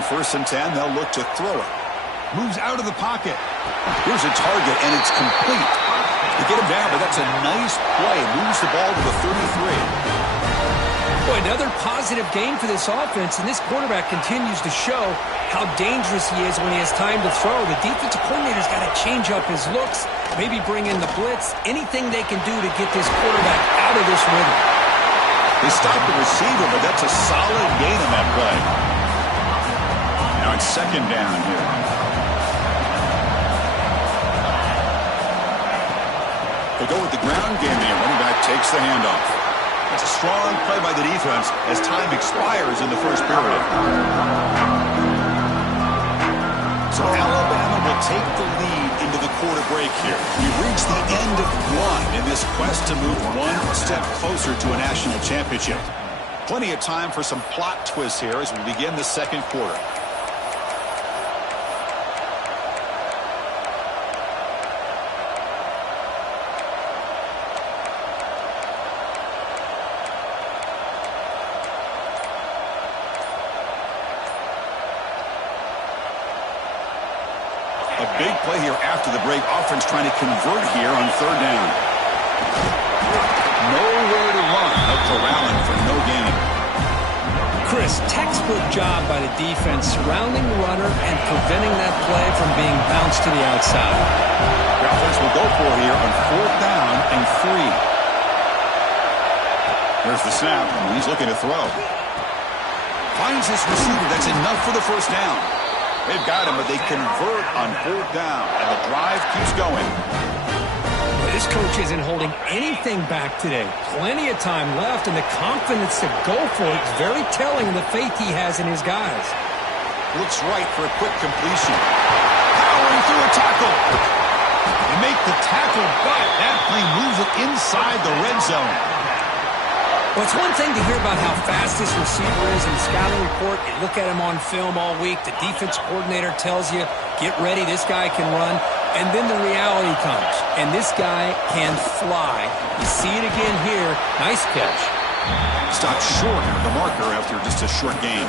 On 1st and 10, they'll look to throw it. Moves out of the pocket. Here's a target, and it's complete. They get him down, but that's a nice play. Moves the ball to the 33. Boy, another positive game for this offense, and this quarterback continues to show how dangerous he is when he has time to throw. The defensive coordinator's got to change up his looks, maybe bring in the blitz, anything they can do to get this quarterback out of this rhythm. They stopped the receiver, but that's a solid gain on that play. Now it's 2nd down here. They go with the ground game here. Running back takes the handoff. It's a strong play by the defense as time expires in the first period. So Alabama will take the lead into the quarter break here. We reach the end of one in this quest to move one step closer to a national championship. Plenty of time for some plot twists here as we begin the second quarter. A big play here after the break. Offense trying to convert here on 3rd down. Nowhere to run. They're corralling for no gain. Chris, textbook job by the defense surrounding the runner and preventing that play from being bounced to the outside. The offense will go for here on 4th down and 3. There's the snap, and he's looking to throw. Finds his receiver. That's enough for the 1st down. They've got him, but they convert on 4th down, and the drive keeps going. Well, this coach isn't holding anything back today. Plenty of time left, and the confidence to go for it is very telling of the faith he has in his guys. Looks right for a quick completion. Powering through a tackle. They make the tackle, but that play moves it inside the red zone. Well, it's one thing to hear about how fast this receiver is in the scouting report. You look at him on film all week. The defense coordinator tells you, get ready, this guy can run. And then the reality comes, and this guy can fly. You see it again here. Nice catch. Stopped short of the marker after just a short game.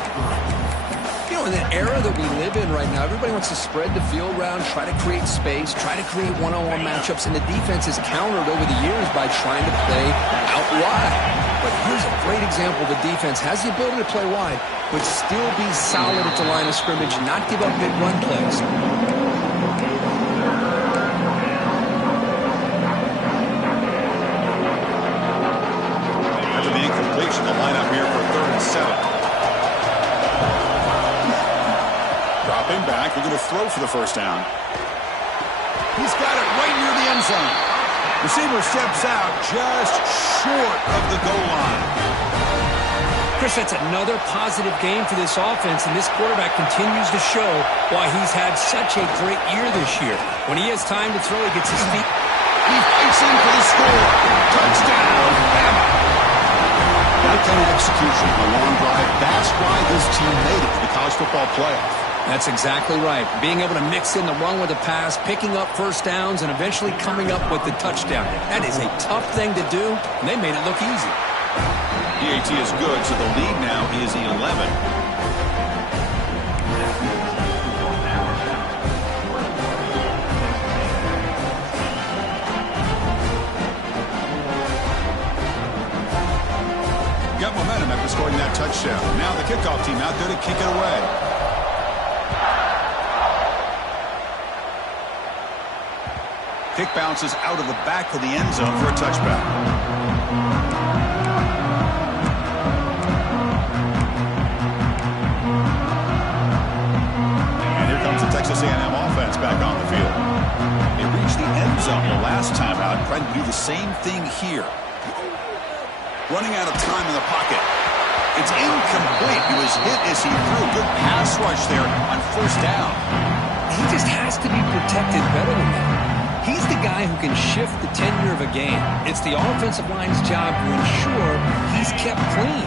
You know, in the era that we live in right now, everybody wants to spread the field around, try to create space, try to create one-on-one matchups, and the defense has countered over the years by trying to play out wide. But here's a great example. The defense has the ability to play wide, but still be solid at the line of scrimmage, not give up big run plays. After the incompletion, the lineup here for 3rd and 7. Dropping back, we're going to throw for the 1st down. He's got it right near the end zone. Receiver steps out just short of the goal line. Chris, that's another positive game for this offense, and this quarterback continues to show why he's had such a great year this year. When he has time to throw, he gets his feet. He fights in for the score. Touchdown, Bama. That kind of execution, a long drive, that's why this team made it to the college football playoff. That's exactly right. Being able to mix in the run with the pass, picking up 1st downs, and eventually coming up with the touchdown. That is a tough thing to do, and they made it look easy. PAT is good, so the lead now is 11. Got momentum after scoring that touchdown. Now the kickoff team out there to kick it away. Kick bounces out of the back of the end zone for a touchback. And here comes the Texas A&M offense back on the field. They reached the end zone the last time out, trying to do the same thing here. Running out of time in the pocket. It's incomplete. He was hit as he threw. Good pass rush there on 1st down. He just has to be protected better than that. He's the guy who can shift the tenure of a game. It's the offensive line's job to ensure he's kept clean.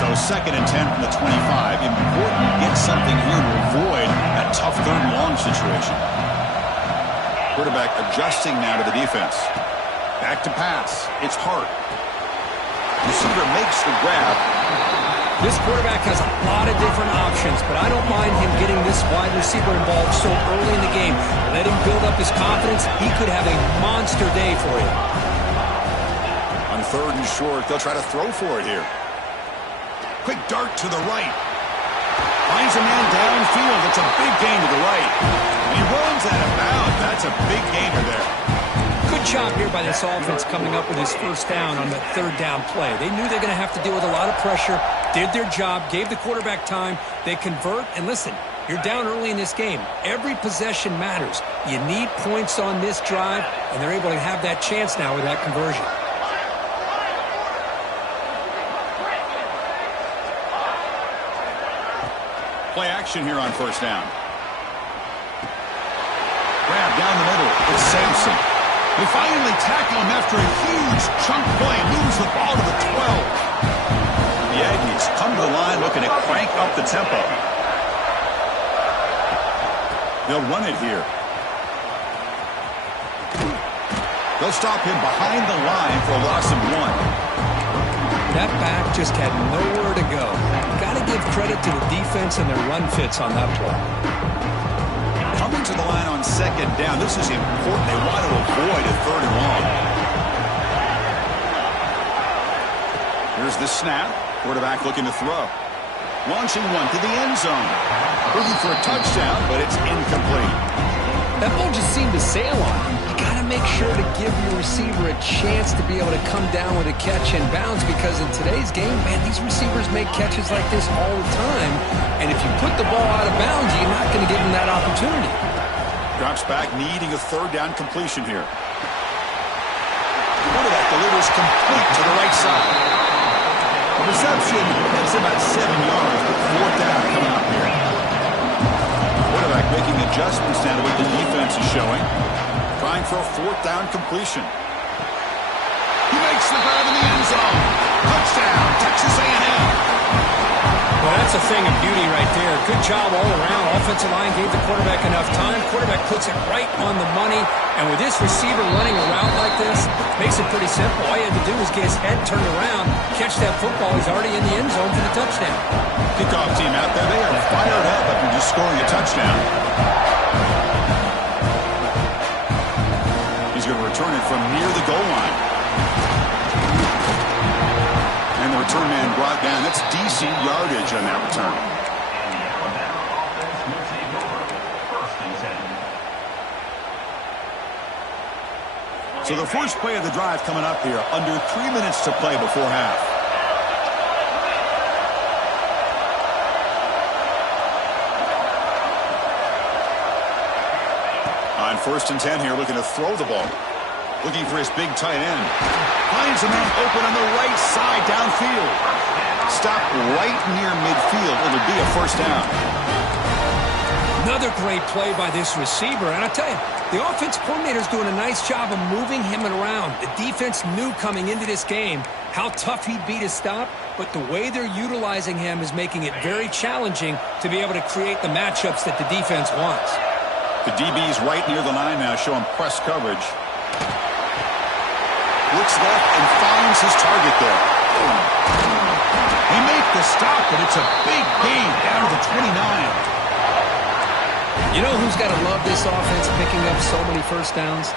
So 2nd and 10 from the 25. Important to get something here to avoid that tough 3rd and long situation. Quarterback adjusting now to the defense. Back to pass. It's Hart. Receiver makes the grab. This quarterback has a lot of different options, but I don't mind him getting this wide receiver involved so early in the game. Let him build up his confidence. He could have a monster day for you. On 3rd and short, they'll try to throw for it here. Quick dart to the right. Finds a man downfield. It's a big gain to the right. He runs out of bounds. That's a big gainer there. Good job here by this offense coming up with his first down on the 3rd down play. They knew they were going to have to deal with a lot of pressure, did their job, gave the quarterback time. They convert, and listen, you're down early in this game. Every possession matters. You need points on this drive, and they're able to have that chance now with that conversion. Play action here on 1st down. Grab down the middle. It's Sampson. They finally tackle him after a huge chunk play. Moves the ball to the 12. The Aggies come to the line looking to crank up the tempo. They'll run it here. They'll stop him behind the line for a loss of 1. That back just had nowhere to go. Got to give credit to the defense and their run fits on that play. Coming to the line on 2nd down. This is important. They want to avoid a 3rd and long. Here's the snap. Quarterback looking to throw. Launching one to the end zone. Looking for a touchdown, but it's incomplete. That ball just seemed to sail on him. You got to make sure to give your receiver a chance to be able to come down with a catch and bounce, because in today's game, man, these receivers make catches like this all the time. And if you put the ball out of bounds, you're not going to give them that opportunity. Drops back, needing a 3rd down completion here. Quarterback delivers complete to the right side. The reception is about 7 yards, but 4th down coming up here. Quarterback making adjustments now to what the defense is showing. Trying for a 4th down completion. He makes the grab in the end zone. Touchdown, Texas A&M. Well, that's a thing of beauty right there. Good job all around. Offensive line gave the quarterback enough time. Quarterback puts it right on the money. And with this receiver running around like this, makes it pretty simple. All you had to do was get his head turned around, catch that football. He's already in the end zone for the touchdown. Kickoff team out there. They are fired up after just scoring a touchdown. He's going to return it from near the goal line. And the return man brought down. That's decent yardage on that return. So the first play of the drive coming up here. Under 3 minutes to play before half. On 1st and 10 here, looking to throw the ball. Looking for his big tight end. Finds a man open on the right side downfield. Stop right near midfield. It'll be a 1st down. Another great play by this receiver. And I tell you, the offense coordinator's doing a nice job of moving him around. The defense knew coming into this game how tough he'd be to stop, but the way they're utilizing him is making it very challenging to be able to create the matchups that the defense wants. The DB's right near the line now, showing press coverage. Looks left and finds his target there. They make the stop, but it's a big gain down to the 29. You know who's got to love this offense picking up so many 1st downs?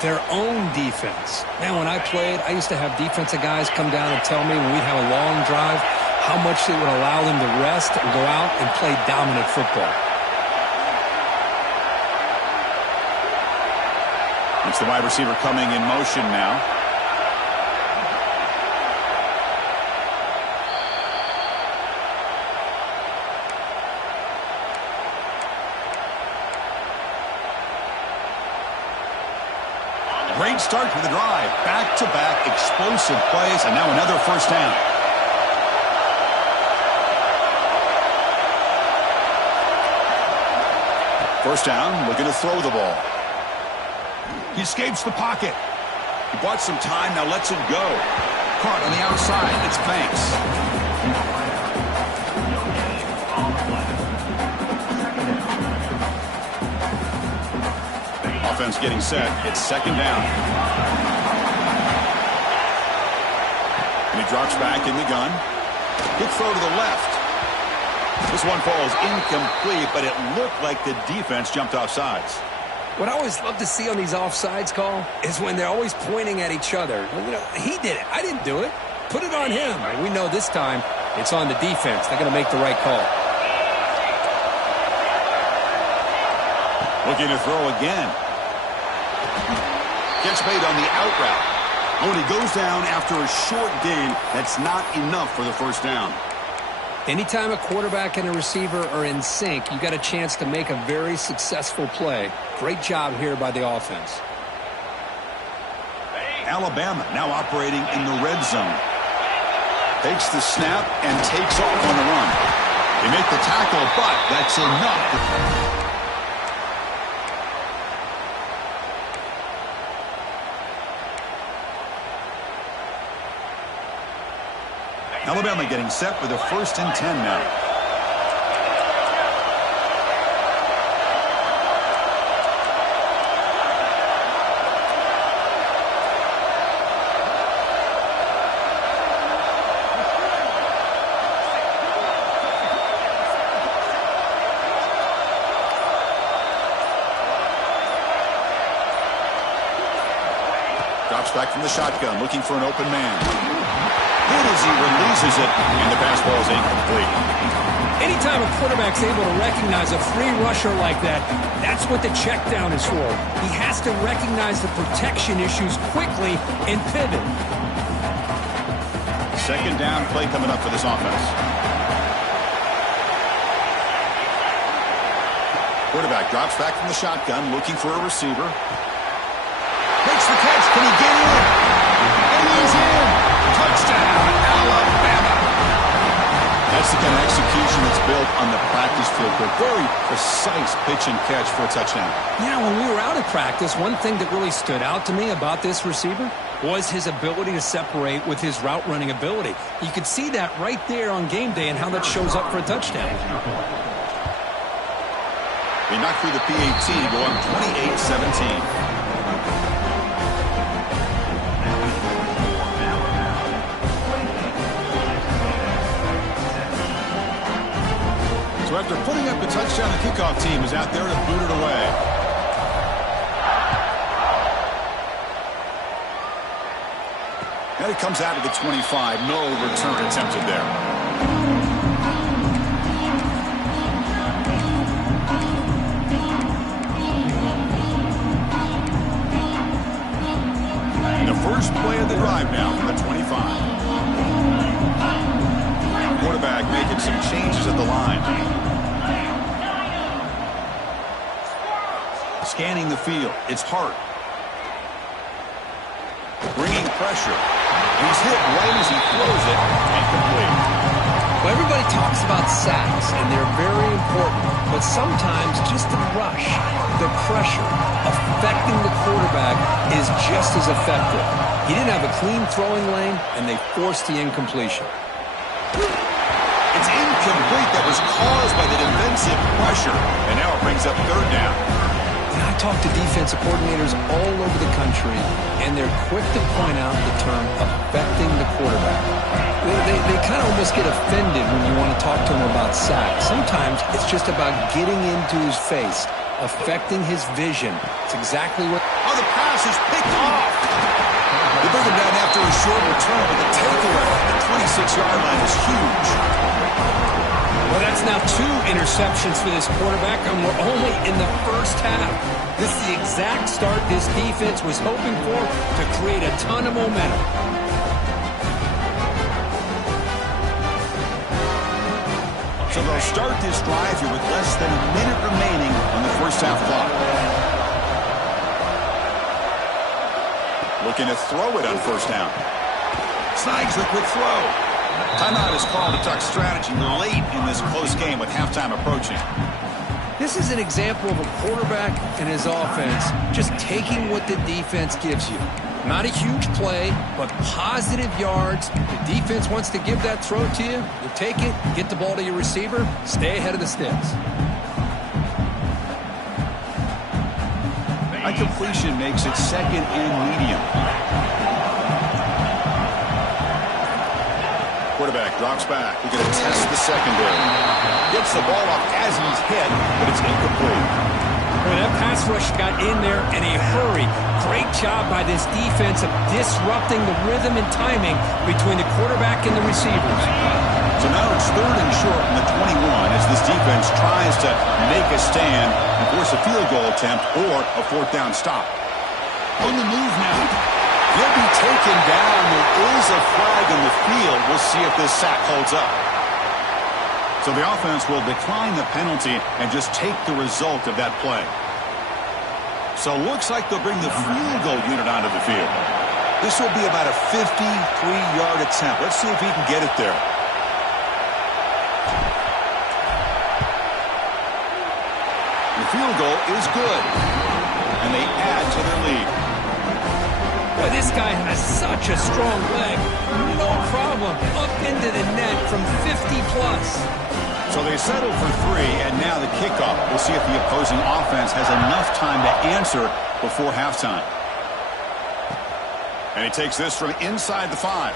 Their own defense. Man, when I played, I used to have defensive guys come down and tell me when we'd have a long drive how much it would allow them to rest and go out and play dominant football. It's the wide receiver coming in motion now. Great start to the drive. Back-to-back explosive plays, and now another 1st down. First down, looking to throw the ball. He escapes the pocket. He bought some time, now lets it go. Caught on the outside. It's Banks. Offense getting set. It's 2nd down. And he drops back in the gun. Good throw to the left. This one falls incomplete, but it looked like the defense jumped off sides. What I always love to see on these offsides call is when they're always pointing at each other. You know, he did it. I didn't do it. Put it on him. And we know this time it's on the defense. They're going to make the right call. Looking to throw again. Catch made on the out route. Oh, and he goes down after a short gain. That's not enough for the first down. Anytime a quarterback and a receiver are in sync, you got a chance to make a very successful play. Great job here by the offense. Alabama now operating in the red zone. Takes the snap and takes off on the run. They make the tackle, but that's enough. Alabama getting set for the 1st and 10 now. Drops back from the shotgun, looking for an open man. Good as he releases it, and the pass ball is incomplete. Anytime a quarterback's able to recognize a free rusher like that, that's what the check down is for. He has to recognize the protection issues quickly and pivot. Second down play coming up for this offense. Quarterback drops back from the shotgun, looking for a receiver. Makes the catch. Can he get in? And he's in. Touchdown, Alabama. That's the kind of execution that's built on the practice field. A very precise pitch and catch for a touchdown. Yeah, when we were out of practice, one thing that really stood out to me about this receiver was his ability to separate with his route running ability. You could see that right there on game day and how that shows up for a touchdown. They knock through the PAT to go up 28-17. So after putting up a touchdown, the kickoff team is out there to boot it away. And it comes out of the 25. No return attempted there. And the first play of the drive now from the 25. Quarterback making some changes at the line. Scanning the field. It's Hart. Bringing pressure. He's hit right as he throws it. Incomplete. Well, everybody talks about sacks, and they're very important. But sometimes just the rush, the pressure, affecting the quarterback is just as effective. He didn't have a clean throwing lane, and they forced the incompletion. It's incomplete. That was caused by the defensive pressure. And now it brings up third down. I talk to defensive coordinators all over the country, and they're quick to point out the term affecting the quarterback. They kind of almost get offended when you want to talk to them about sacks. Sometimes it's just about getting into his face, affecting his vision. It's exactly what... Oh, the pass is picked off. They bring him down after a short return, but the takeaway at the 26-yard line is huge. Well, that's now 2 interceptions for this quarterback, and we're only in the first half. This is the exact start this defense was hoping for to create a ton of momentum. So they'll start this drive here with less than a minute remaining on the first half clock. Looking to throw it on first down. Snags the quick throw. Timeout is called to talk strategy late in this close game with halftime approaching. This is an example of a quarterback and his offense just taking what the defense gives you. Not a huge play, but positive yards. The defense wants to give that throw to you. You take it, get the ball to your receiver, stay ahead of the sticks. High completion makes it second and medium. quarterback drops back. We're going to test the secondary. Gets the ball off as he's hit, but it's incomplete. Boy, that pass rush got in there in a hurry. Great job by this defense of disrupting the rhythm and timing between the quarterback and the receivers. So now it's 3rd and short from the 21 as this defense tries to make a stand and force a field goal attempt or a 4th down stop. On the move now. He'll be taken down. There is a flag in the field. We'll see if this sack holds up. So the offense will decline the penalty and just take the result of that play. So looks like they'll bring the field goal unit onto the field. This will be about a 53-yard attempt. Let's see if he can get it there. The field goal is good. And they add to their lead. Boy, this guy has such a strong leg. No problem. Up into the net from 50-plus. So they settle for 3, and now the kickoff. We'll see if the opposing offense has enough time to answer before halftime. And he takes this from inside the 5.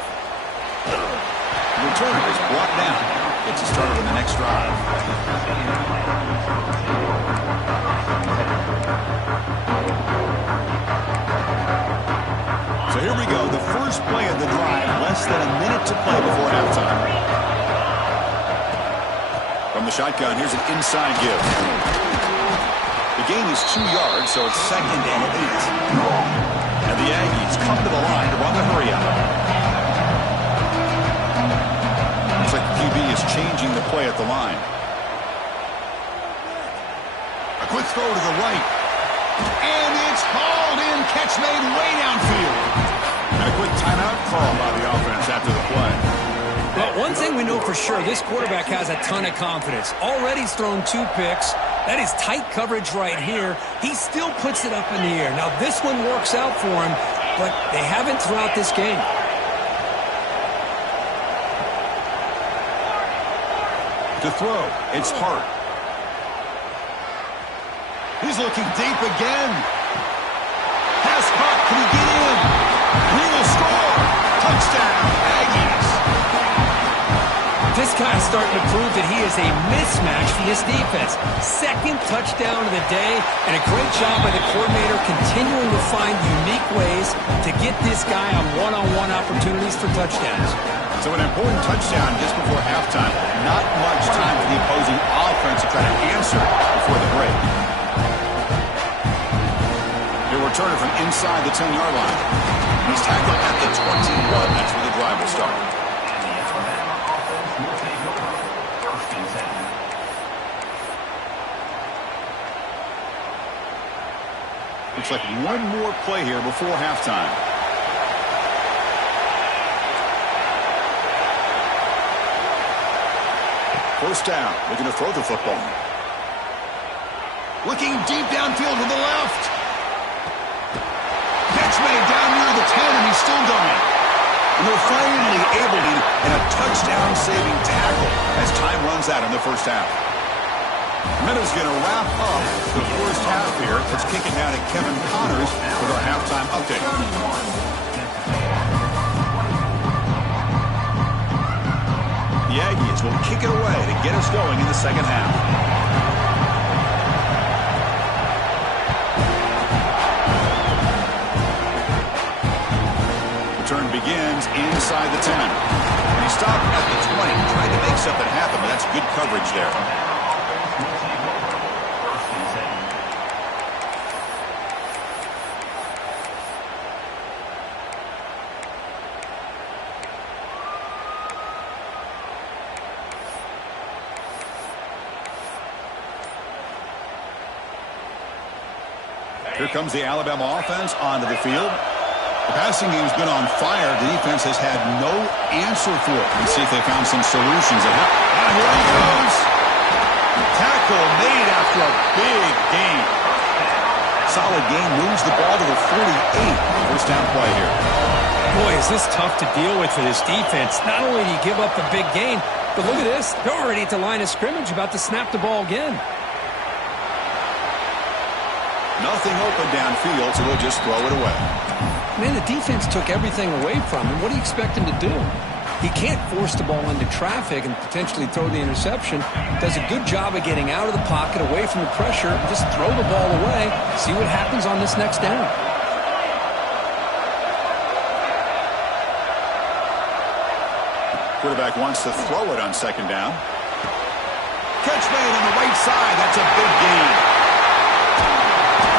The returner is brought down. Gets us started on the next drive. So here we go. The first play of the drive. Less than a minute to play before halftime. From the shotgun, here's an inside give. The gain is 2 yards, so it's 2nd and 8. And the Aggies come to the line to run the hurry out. Looks like the QB is changing the play at the line. A quick throw to the right. And it's hauled in. Catch made way downfield. And a quick timeout call by the offense after the play. Well, one thing we know for sure, this quarterback has a ton of confidence. Already he's thrown 2 picks. That is tight coverage right here. He still puts it up in the air. Now, this one works out for him, but they haven't throughout this game. To throw, it's Hart. He's looking deep again. Pass caught. Can he get in? He will score. Touchdown, Aggies. This guy's starting to prove that he is a mismatch for this defense. 2nd touchdown of the day, and a great job by the coordinator continuing to find unique ways to get this guy on one-on-one opportunities for touchdowns. So an important touchdown just before halftime. Not much time for the opposing offense to try to answer before the break. He'll return it from inside the 10-yard line. He's tackled at the 21. That's where the drive will start. Looks like one more play here before halftime. First down, looking to throw the football. Looking deep downfield to the left. Catch made down near the 10, and he's still going. And they're finally able to in a touchdown-saving tackle as time runs out in the first half. Meadows going to wrap up the first half here. Let's kick it down to Kevin Connors with our halftime update. The Aggies will kick it away to get us going in the second half. Return begins inside the 10. And he stopped at the 20, trying to make something happen, but that's good coverage there. Here comes the Alabama offense onto the field. The passing game's been on fire. The defense has had no answer for it. Let's see if they found some solutions. And here he goes. Tackle made after a big gain. Solid gain, moves the ball to the 48. First down play here. Boy, is this tough to deal with for this defense. Not only do you give up the big gain, but look at this. They're already at the line of scrimmage, about to snap the ball again. Nothing open downfield, so they'll just throw it away. Man, the defense took everything away from him. What do you expect him to do? He can't force the ball into traffic and potentially throw the interception. Does a good job of getting out of the pocket, away from the pressure, and just throw the ball away. See what happens on this next down. Quarterback wants to throw it on second down. Catch made on the right side. That's a big gain.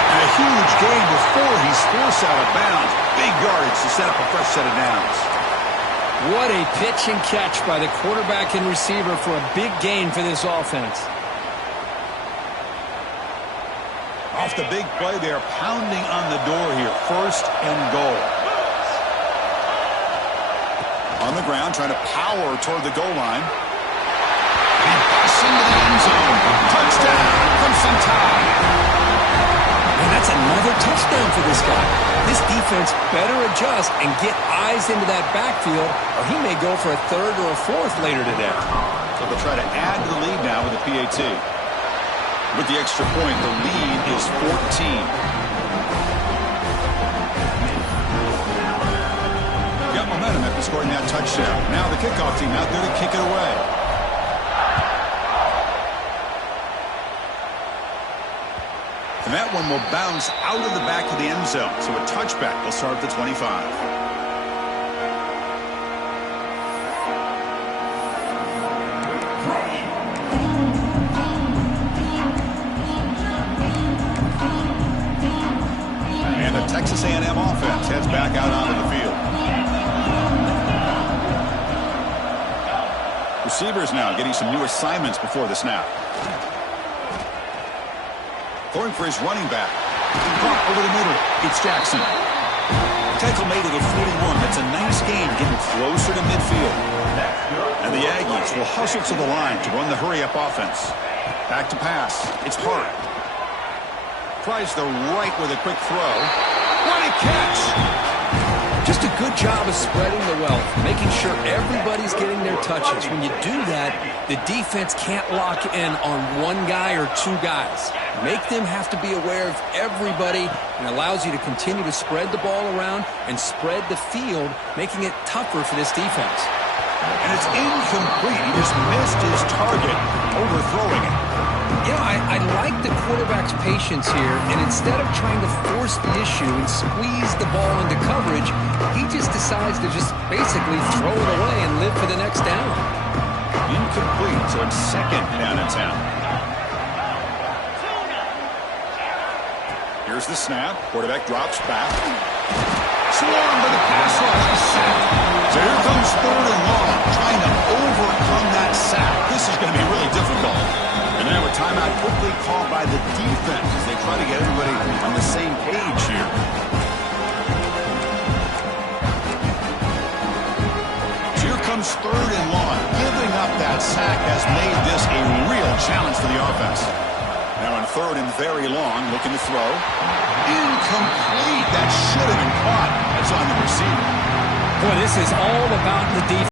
And a huge gain before he's forced out of bounds. Big yardage to set up a fresh set of downs. What a pitch and catch by the quarterback and receiver for a big gain for this offense. Off the big play, they're pounding on the door here. First and goal. On the ground, trying to power toward the goal line. He busts into the end zone. Touchdown, Crimson Tide. And that's another touchdown for this guy. This defense better adjust and get eyes into that backfield, or he may go for a third or a fourth later today. So they'll try to add to the lead now with the PAT. With the extra point, the lead is 14. Got momentum after scoring that touchdown. Now the kickoff team out there to kick it away. And that one will bounce out of the back of the end zone. So a touchback will start at the 25. And the Texas A&M offense heads back out onto the field. Receivers now getting some new assignments before the snap. Throwing for his running back. Caught over the middle. It's Jackson. Tackle made at the 41. That's a nice gain, getting closer to midfield. And the Aggies will hustle to the line to run the hurry-up offense. Back to pass. It's Hart. Tries the right with a quick throw. What a catch! Just a good job of spreading the wealth, making sure everybody's getting their touches. When you do that, the defense can't lock in on one guy or two guys. Make them have to be aware of everybody, and allows you to continue to spread the ball around and spread the field, making it tougher for this defense. And it's incomplete. He just missed his target, overthrowing it. You know, I like the quarterback's patience here, and instead of trying to force the issue and squeeze the ball into coverage, he just decides to just basically throw it away and live for the next down. Incomplete, so it's second down and 10. Here's the snap. Quarterback drops back. Swarmed by the pass rush. So here comes third and long, trying to overcome that sack. This is going to be really difficult. And now a timeout quickly called by the defense as they try to get everybody on the same page here. So here comes third and long. Giving up that sack has made this a real challenge for the offense. Now in third and very long, looking to throw. Incomplete. That should have been caught. That's on the receiver. Boy, this is all about the defense.